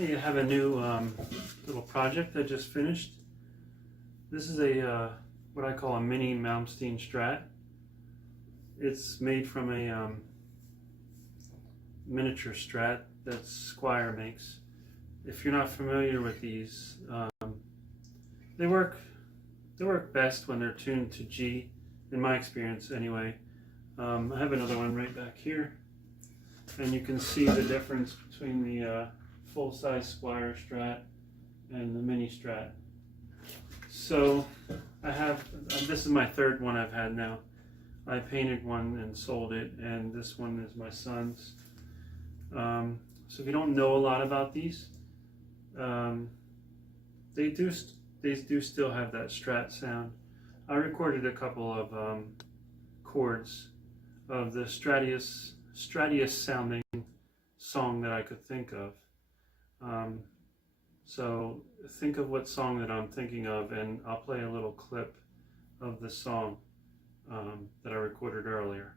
Hey, I have a new little project I just finished. This is a what I call a mini Malmsteen Strat. It's made from a miniature Strat that Squire makes. If you're not familiar with these, they work best when they're tuned to G, in my experience anyway. I have another one right back here, and you can see the difference between the full-size Squire Strat and the mini Strat. So I have, this is my third one I've had now. I painted one and sold it, and this one is my son's. So if you don't know a lot about these, they do still have that Strat sound. I recorded a couple of chords of the Stratiest sounding song that I could think of. So think of what song that I'm thinking of, and I'll play a little clip of the song that I recorded earlier.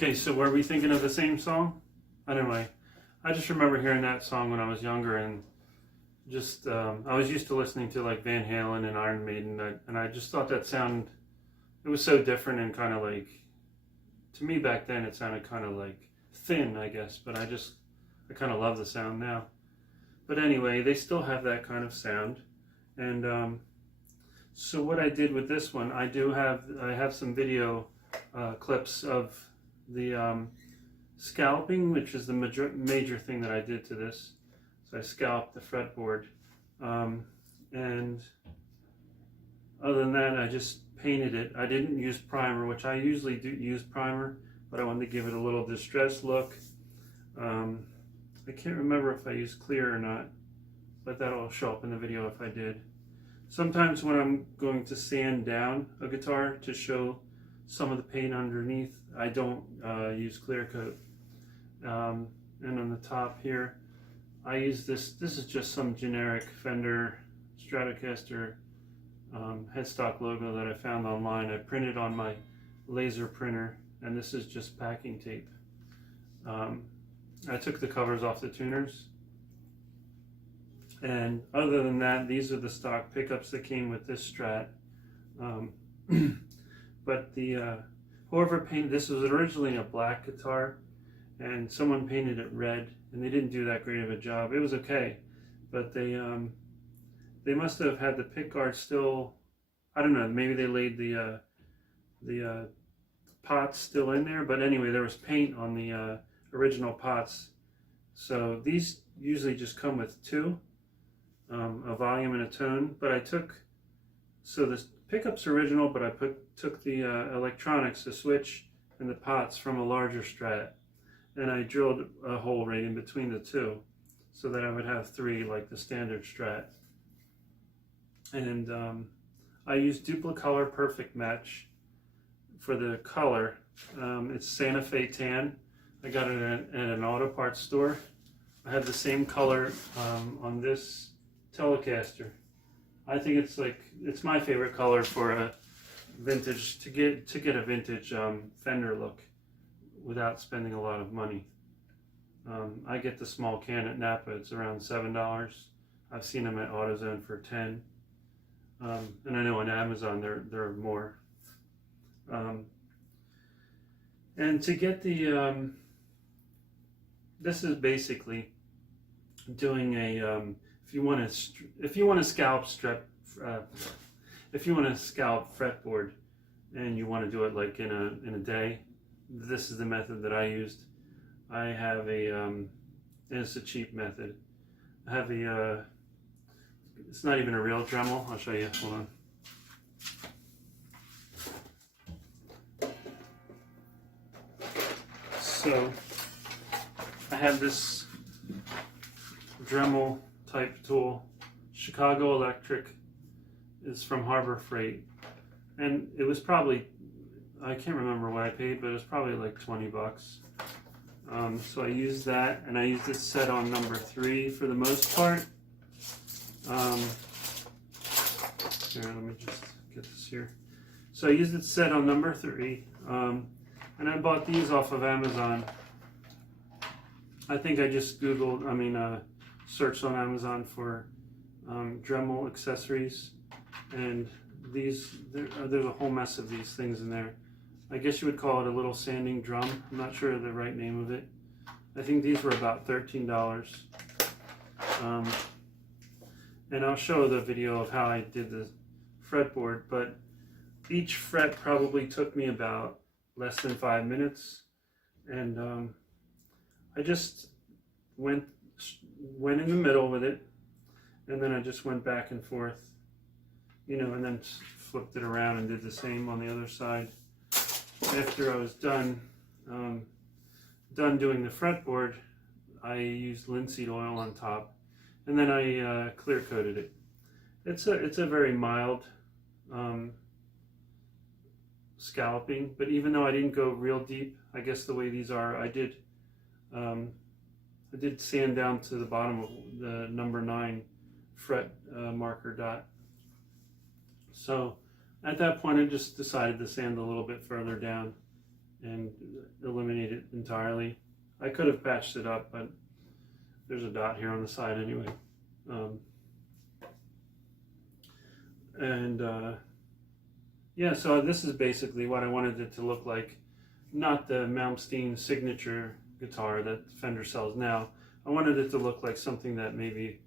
Okay, so were we thinking of the same song? Anyway, I just remember hearing that song when I was younger, and just I was used to listening to like Van Halen and Iron Maiden, and I just thought that sound, it was so different and kind of like, to me back then it sounded kind of like thin, I guess, but I kind of love the sound now. But anyway, they still have that kind of sound, and so what I did with this one, I have some video clips of the scalloping, which is the major thing that I did to this. So I scalloped the fretboard, and other than that, I just painted it. I didn't use primer, which I usually do use primer, but I wanted to give it a little distressed look. I can't remember if I used clear or not, but that'll show up in the video if I did. Sometimes when I'm going to sand down a guitar to show some of the paint underneath, I don't use clear coat. And on the top here, I use this is just some generic Fender Stratocaster headstock logo that I found online. I printed on my laser printer, and this is just packing tape. I took the covers off the tuners, and other than that, these are the stock pickups that came with this Strat. But whoever painted this was originally a black guitar, and someone painted it red, and they didn't do that great of a job. It was okay, but they must have had the pick guard still. I don't know. Maybe they laid the pots still in there, but anyway, there was paint on the original pots. So these usually just come with two, a volume and a tone. But I took, so the pickup's original, but I took the electronics, the switch and the pots from a larger Strat, and I drilled a hole right in between the two so that I would have three like the standard Strat. And I used Duplicolor Perfect Match for the color. It's Santa Fe Tan. I got it at an auto parts store. I had the same color on this Telecaster. I think it's my favorite color for a vintage, to get a vintage Fender look without spending a lot of money. I get the small can at Napa. It's around $7. I've seen them at AutoZone for $10, and I know on Amazon they're more. And to get the this is basically doing a if you want to scallop fretboard, and you want to do it like in a day, this is the method that I used. I have and it's a cheap method. I have it's not even a real Dremel. I'll show you. Hold on. So I have this Dremel type tool. Chicago Electric is from Harbor Freight, and it was probably, I can't remember what I paid, but it was probably like 20 bucks. So I used that, and I used this set on number 3 for the most part. Here, let me just get this here. So I used it set on number 3, and I bought these off of Amazon. I think I just Googled, searched on Amazon for Dremel accessories, and there's a whole mess of these things in there. I guess you would call it a little sanding drum. I'm not sure of the right name of it. I think these were about $13. And I'll show the video of how I did the fretboard, but each fret probably took me about less than 5 minutes, and I just went in the middle with it, and then I just went back and forth, and then flipped it around and did the same on the other side. After I was done doing the fretboard, I used linseed oil on top, and then I clear coated it. It's a very mild scalloping, but even though I didn't go real deep, I guess the way these are, I did sand down to the bottom of the number 9 fret marker dot. So at that point, I just decided to sand a little bit further down and eliminate it entirely. I could have patched it up, but there's a dot here on the side anyway. Yeah, so this is basically what I wanted it to look like. Not the Malmsteen signature guitar that Fender sells now. I wanted it to look like something that maybe,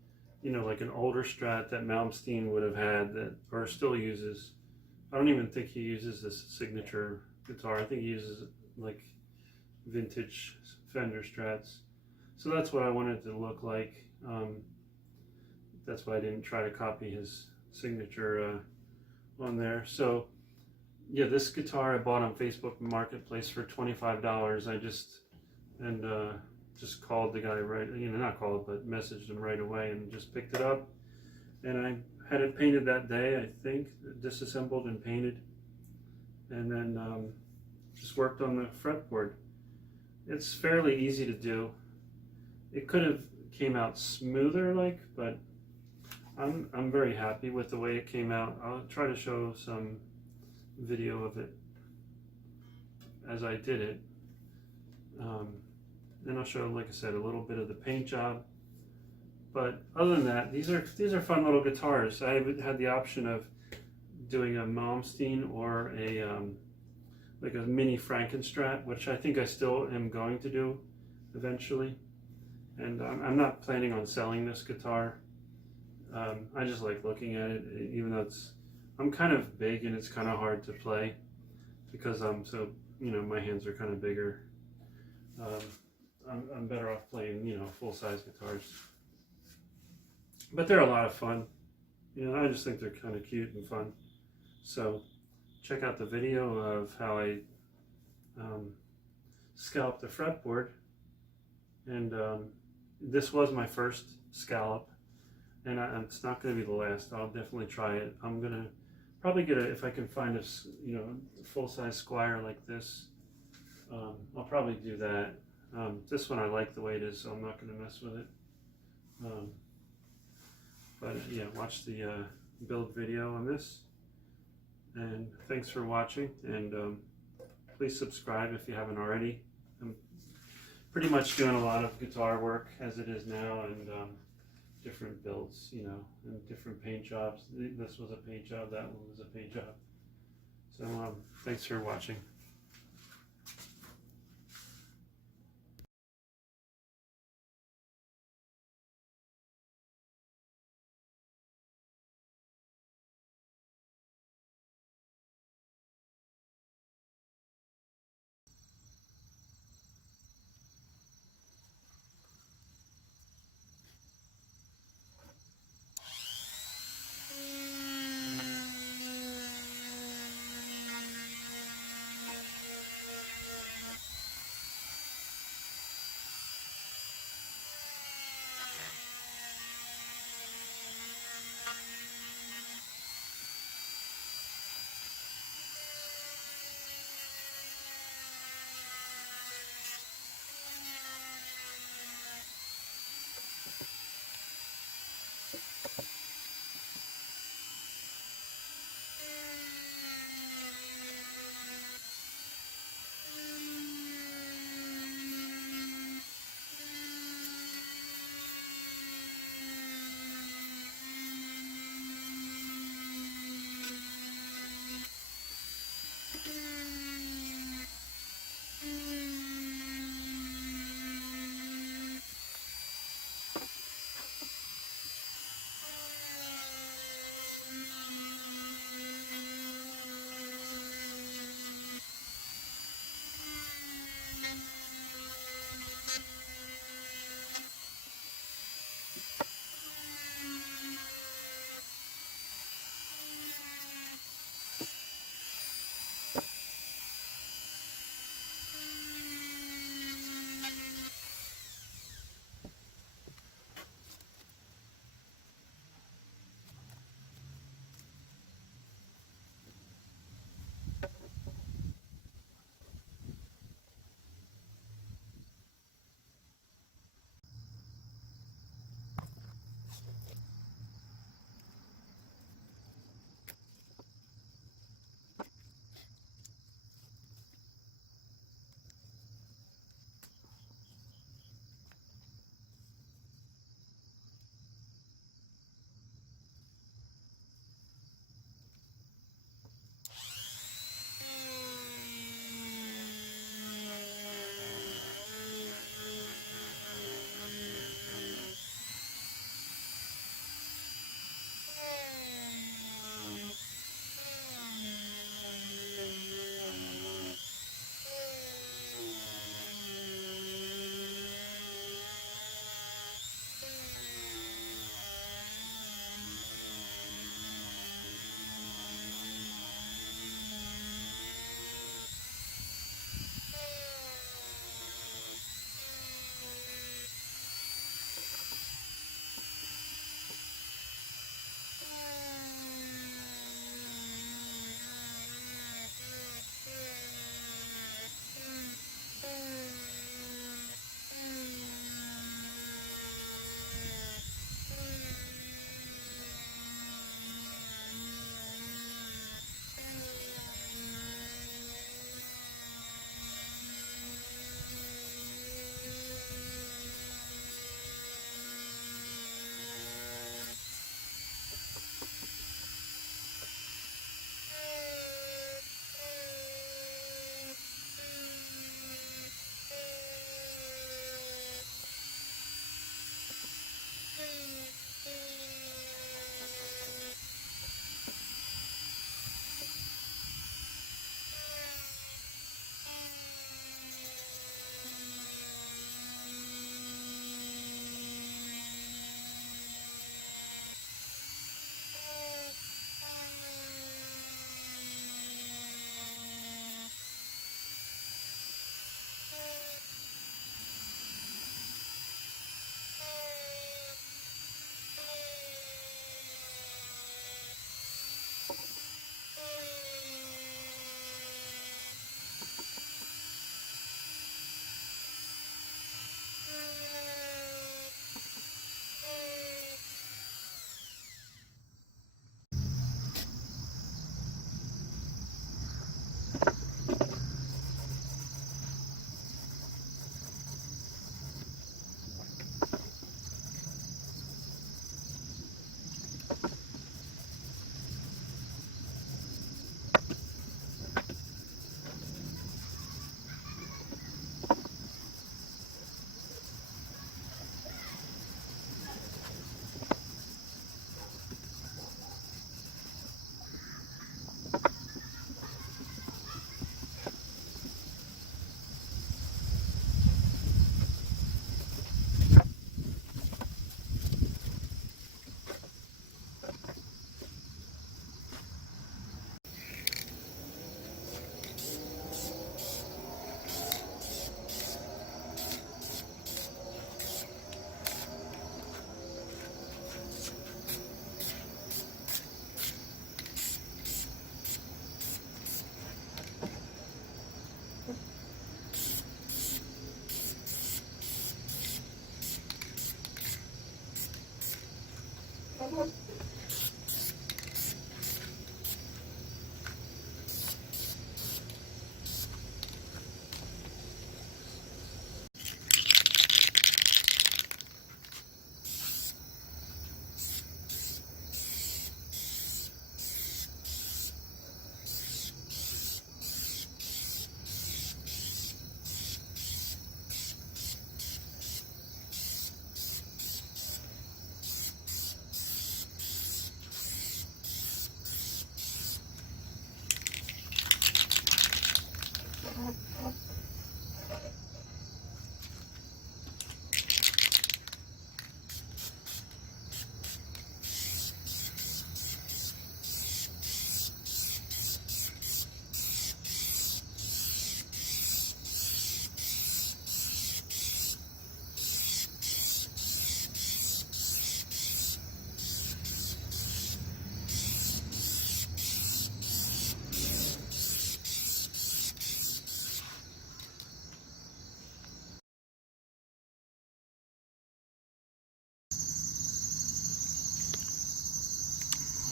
like an older Strat that Malmsteen would have had or still uses. I don't even think he uses this signature guitar. I think he uses like vintage Fender Strats. So that's what I wanted it to look like. That's why I didn't try to copy his signature on there. So yeah, this guitar I bought on Facebook Marketplace for $25. I just called the guy not called, but messaged him right away and just picked it up. And I had it painted that day, I think, disassembled and painted, and then just worked on the fretboard. It's fairly easy to do. It could have came out smoother, but I'm very happy with the way it came out. I'll try to show some video of it as I did it. And I'll show, like I said, a little bit of the paint job. But other than that, these are fun little guitars. I had the option of doing a Malmsteen or like a mini Frankenstrat, which I think I still am going to do eventually. And I'm not planning on selling this guitar. I just like looking at it, even though I'm kind of big and it's kind of hard to play because I'm so, my hands are kind of bigger. I'm better off playing, full-size guitars. But they're a lot of fun. I just think they're kind of cute and fun. So check out the video of how I scalloped the fretboard. And this was my first scallop. And it's not going to be the last. I'll definitely try it. I'm going to probably if I can find a full-size Squire like this, I'll probably do that. This one I like the way it is, so I'm not going to mess with it. But yeah, watch the build video on this. And thanks for watching. And please subscribe if you haven't already. I'm pretty much doing a lot of guitar work as it is now, and different builds, and different paint jobs. This was a paint job, that one was a paint job. So thanks for watching.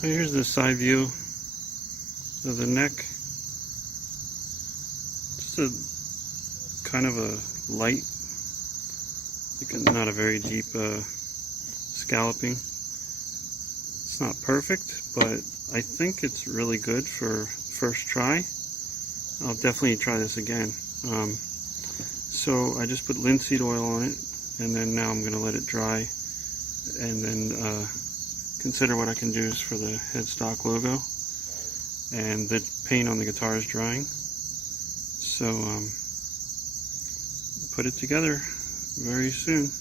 Here's the side view of the neck. Just a kind of a light, not a very deep scalloping. It's not perfect, but I think it's really good for first try. I'll definitely try this again. So I just put linseed oil on it, and then now I'm going to let it dry, and then consider what I can use for the headstock logo. And the paint on the guitar is drying, so put it together very soon.